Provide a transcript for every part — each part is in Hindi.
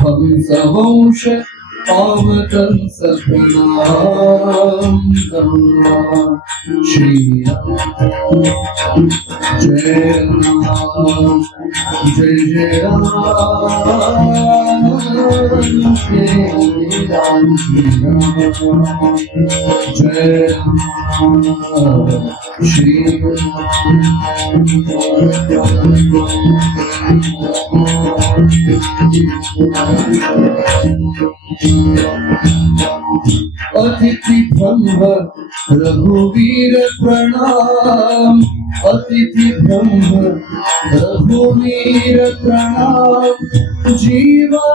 हंसवंश पावतंस प्रणाम श्री जय राम जय जय राम श्री राम जय राम श्री अतिथि ब्रह्म रघुवीर प्रणाम अतिथि ब्रह्म रघुवीर प्रणाम जीवा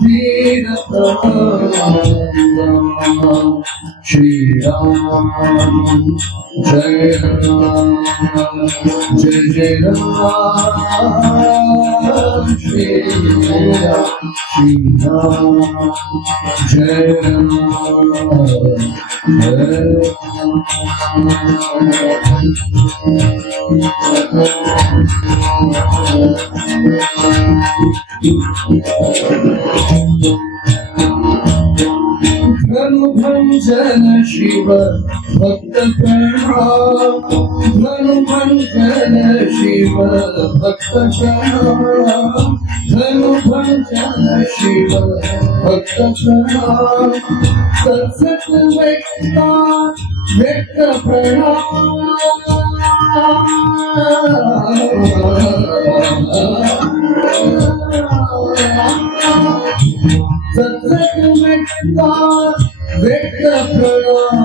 धीर प्रणाम श्री राम जय राम जय जय राम श्री राम जय राम धनुभंजन शिव भक्त प्रणाम धनुभंजन शिव भक्त प्रणाम धनुभंजन शिव भक्त प्रणाम सत्सत व्यक्त प्रणाम सत्सत व्यक्त प्रणाम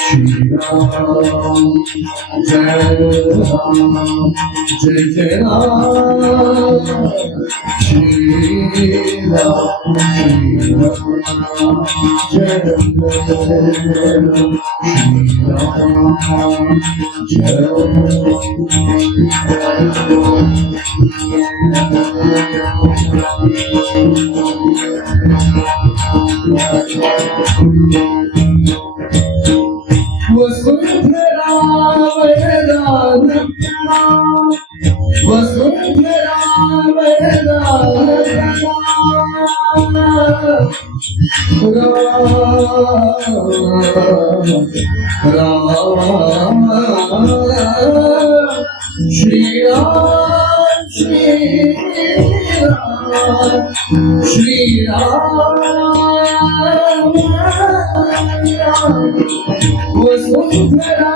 श्री राम जय राम जय जय राम श्री राम जय वसुंधरा वरदान प्रणाम वसुंधरा वरदान राम राम श्री राम श्री राम श्री राम वसुंधरा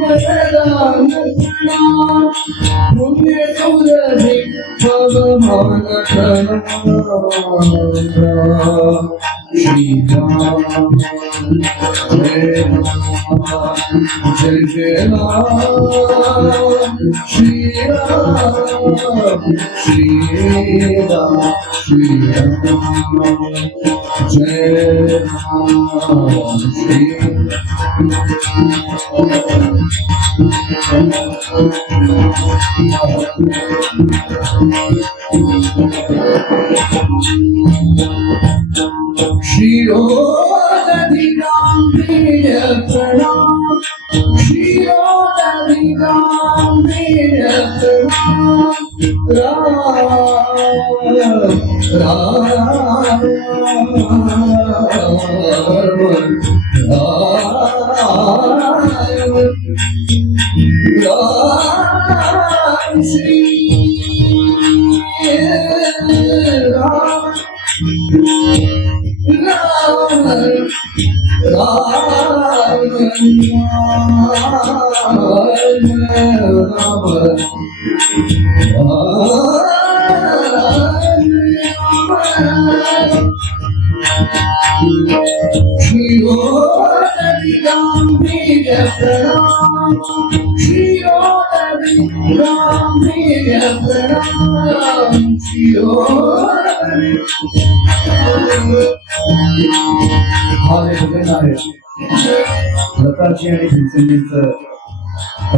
वरदान प्रणाम पुण्य सुरभि भगवान प्रणाम श्री राम जय जय राम श्री राम श्री राम श्री राम जय राम श्री क्षीरोदधिगाम्भीर प्रणाम क्षीरोदधिगाम्भीर प्रणाम राम राम लताजी आणि भीमसेनजींचं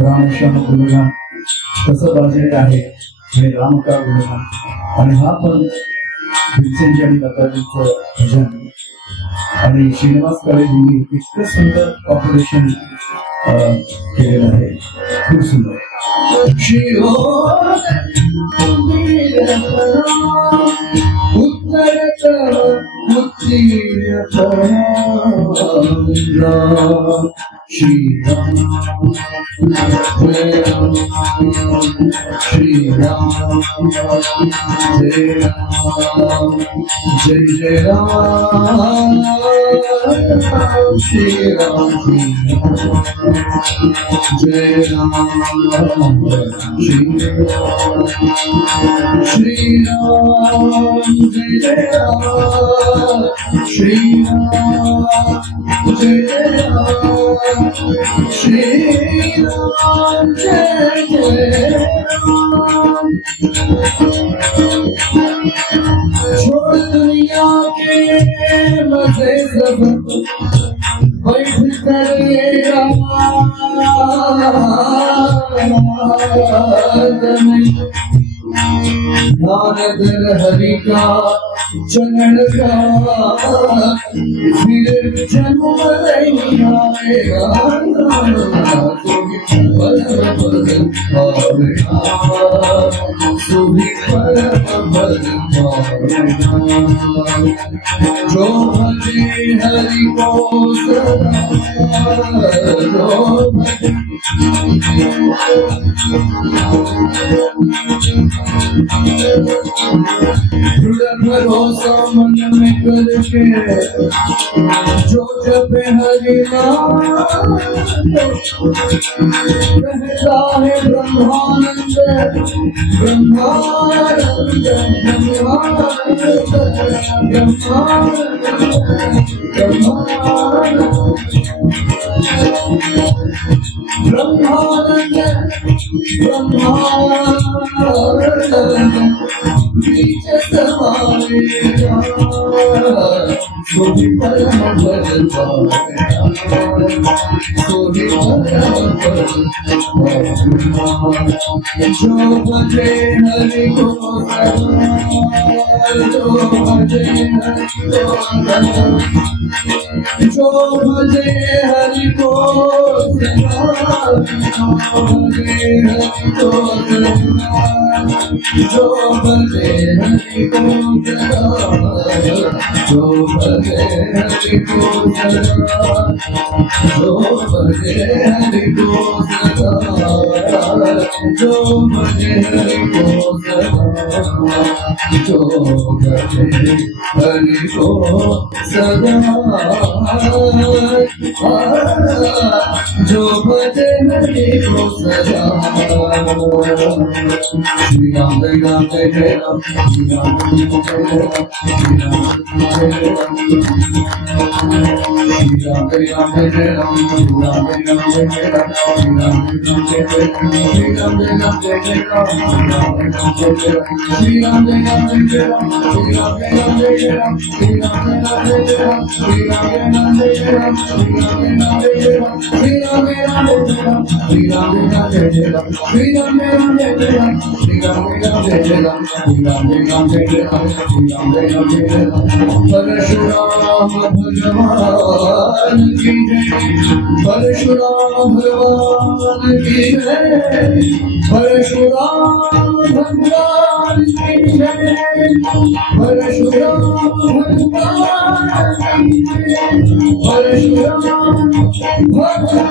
रामश्याम गुणगान कसं गाजलेलं आहे आणि रामका गुणगान आणि हा पण भीमसेनजी आणि लताजींचं भजन आणि श्रीनिवास काळेजींनी इतकं सुंदर कॉम्पोजिशन केलेलं आहे, खूप सुंदर. जय जय राम श्री राम जय राम श्री राम जय जय राम श्री राम जय जय राम श्री राम जय जय राम. छोड़ दुनिया के मजे सब बैठ करेगा नारद हरि का चरण का फिर जन्म नहीं आएगा जो भजे हरि को भरोसा मन में करके जो जपे हरि नाम कहता है ब्रह्मानंद ब्रह्मानंद ब्रह्मानंद बीच समाएगा सोही परम बल जो भजे हरि को जो भजे हरि को जो भजे हरि को जो भजे हरि को जो भजे हरि को जो भजे हरि को जो भजे हरि को सदा जो भजे हरि को सदा. श्री राम जय राम जय जय राम श्री राम जय राम जय राम जय जय राम श्री राम जय राम जय जय राम श्री राम जय राम जय जय राम श्री राम जय राम जय जय राम श्री राम जय राम जय जय राम श्री राम जय राम जय जय राम श्री राम जय राम जय जय राम श्री राम जय राम जय जय राम श्री राम जय राम जय जय राम श्री राम जय राम जय जय राम श्री राम जय राम जय जय राम श्री राम जय राम जय जय राम श्री राम जय राम जय जय राम श्री राम जय राम जय जय राम. परशुराम भगवान की जय परशुराम भगवान की जय परशुराम भगवान भगवान की जय परशुराम भगवान की जय परशुराम भगवान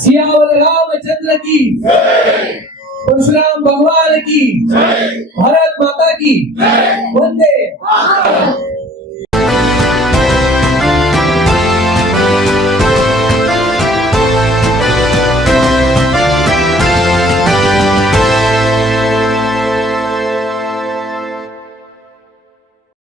सियावर रामचंद्र की परशुराम भगवान की भारत माता की